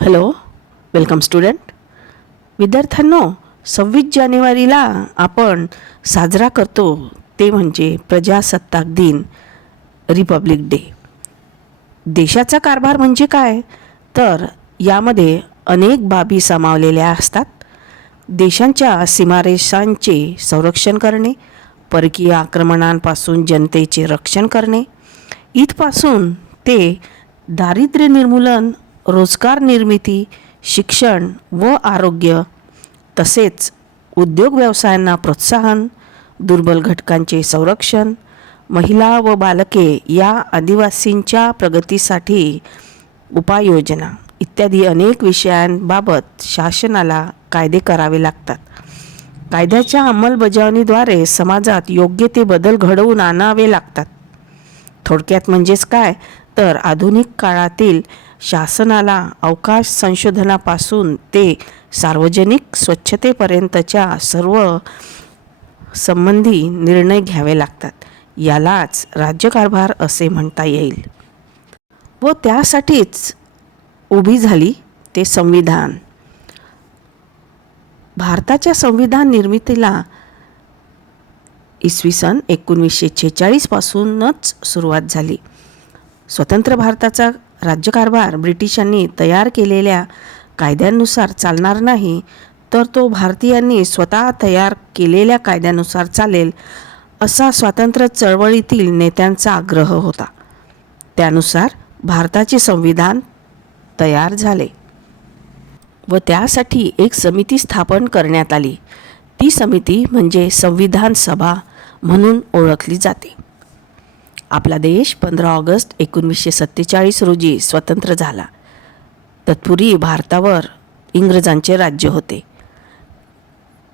Hello, welcome student. विद्यार्थ्यांनो, 26 जानेवारीला आपण साजरा करतो ते म्हणजे प्रजासत्ताक दिन, रिपब्लिक डे. देशाचा कारभार म्हणजे काय? तर यामध्ये अनेक बाबी सामावलेल्या असतात. देशांच्या सीमारेषांचे संरक्षण करणे, परकीय आक्रमणांपासून जनतेचे रक्षण करणे, इथपासून ते दारिद्र्य निर्मूलन, रोजगार निर्मिती, शिक्षण व आरोग्य, तसेच उद्योग व्यवसायांना प्रोत्साहन, दुर्बल घटकांचे संरक्षण, महिला व बालके या आदिवासींच्या प्रगतीसाठी उपाययोजना इत्यादी अनेक विषयांबाबत शासनाला कायदे करावे लागतात. कायद्याच्या अंमलबजावणीद्वारे समाजात योग्य ते बदल घडवून आणावे लागतात. थोडक्यात म्हणजेच काय, तर आधुनिक काळातील शासनाला अवकाश संशोधनापासून ते सार्वजनिक स्वच्छतेपर्यंतच्या सर्व संबंधी निर्णय घ्यावे लागतात. यालाच राज्यकारभार असे म्हणता येईल. व त्यासाठीच उभी झाली ते संविधान. भारताच्या संविधान निर्मितीला इसवी सन 1946 पासूनच सुरुवात झाली. स्वतंत्र भारताचा राज्यकारभार ब्रिटिशांनी तयार केलेल्या कायद्यांनुसार चालणार नाही, तर तो भारतीयांनी स्वतः तयार केलेल्या कायद्यानुसार चालेल, असा स्वातंत्र्य चळवळीतील नेत्यांचा आग्रह होता. त्यानुसार भारताचे संविधान तयार झाले व त्यासाठी एक समिती स्थापन करण्यात आली. ती समिती म्हणजे संविधान सभा म्हणून ओळखली जाते. आपला देश 15 ऑगस्ट 1947 रोजी स्वतंत्र झाला. तत्पूर्वी भारतावर इंग्रजांचे राज्य होते.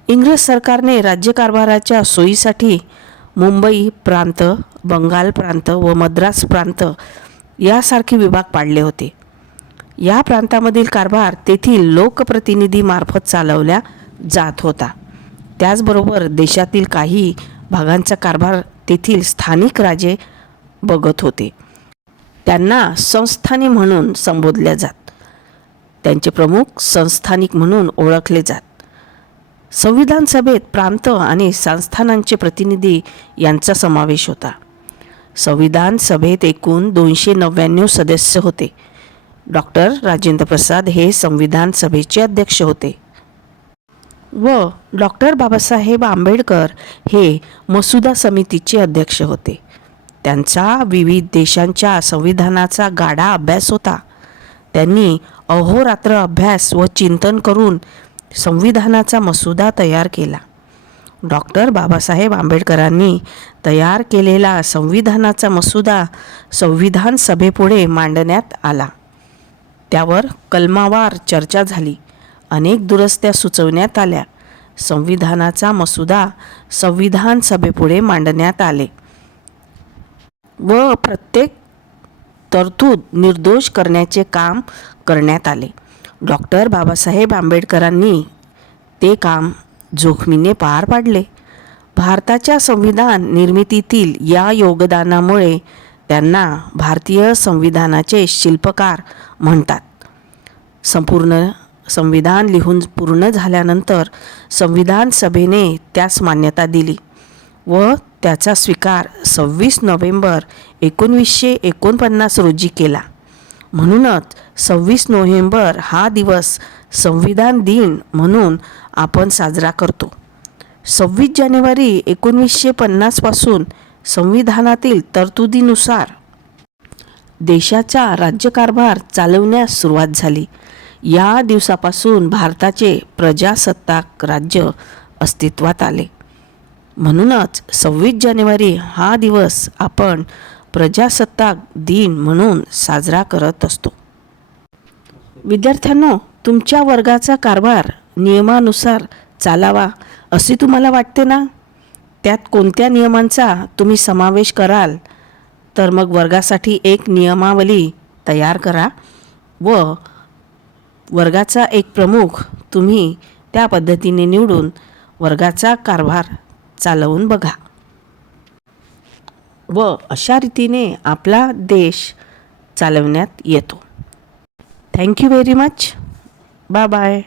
इंग्रज सरकारने राज्यकारभाराच्या सोयीसाठी मुंबई प्रांत, बंगाल प्रांत व मद्रास प्रांत यासारखे विभाग पाडले होते. या प्रांतामधील कारभार तेथील लोकप्रतिनिधीमार्फत चालवला जात होता. त्याचबरोबर देशातील काही भागांचा कारभार तेथील स्थानिक राजे बघत होते. त्यांना संस्थानी म्हणून संबोधले जात. त्यांचे प्रमुख संस्थानिक म्हणून ओळखले जात. संविधान सभेत प्रांत आणि संस्थानांचे प्रतिनिधी यांचा समावेश होता. संविधान सभेत एकूण 299 सदस्य होते. डॉक्टर राजेंद्र प्रसाद हे संविधान सभेचे अध्यक्ष होते व डॉक्टर बाबासाहेब आंबेडकर हे मसुदा समितीचे अध्यक्ष होते. त्यांचा विविध देशांच्या संविधानाचा गाढा अभ्यास होता. त्यांनी अहोरात्र अभ्यास व चिंतन करून संविधानाचा मसुदा तयार केला. डॉक्टर बाबासाहेब आंबेडकरांनी तयार केलेला संविधानाचा मसुदा संविधान सभेपुढे मांडण्यात आला. त्यावर कलमावार चर्चा झाली. अनेक दुरुस्त्या सुचवण्यात आल्या. संविधानाचा मसुदा संविधान सभेपुढे मांडण्यात आले व प्रत्येक तरतूद निर्दोष करण्याचे काम करण्यात आले. डॉक्टर बाबासाहेब आंबेडकरांनी ते काम जोखमीने पार पाडले. भारताच्या संविधान निर्मितीतील या योगदानामुळे त्यांना भारतीय संविधानाचे शिल्पकार म्हणतात. संपूर्ण संविधान लिहून पूर्ण झाल्यानंतर संविधान सभेने त्यास मान्यता दिली व त्याचा स्वीकार 26 नोव्हेंबर 1949 रोजी केला. म्हणूनच 26 नोव्हेंबर हा दिवस संविधान दिन म्हणून आपण साजरा करतो. 26 जानेवारी 1950 पासून संविधानातील तरतुदीनुसार देशाचा राज्यकारभार चालवण्यास सुरुवात झाली. या दिवसापासून भारताचे प्रजासत्ताक राज्य अस्तित्वात आले. म्हणूनच 26 जानेवारी हा दिवस आपण प्रजासत्ताक दिन म्हणून साजरा करत असतो. विद्यार्थ्यांनो, तुमच्या वर्गाचा कारभार नियमानुसार चालावा असे तुम्हाला वाटते ना? त्यात कोणत्या नियमांचा तुम्ही समावेश कराल? तर मग वर्गासाठी एक नियमावली तयार करा व वर्गाचा एक प्रमुख तुम्ही त्या पद्धतीने निवडून वर्गाचा कारभार चालवून बघा व अशा रीतीने आपला देश चालवण्यात येतो. Thank you very much. Bye bye.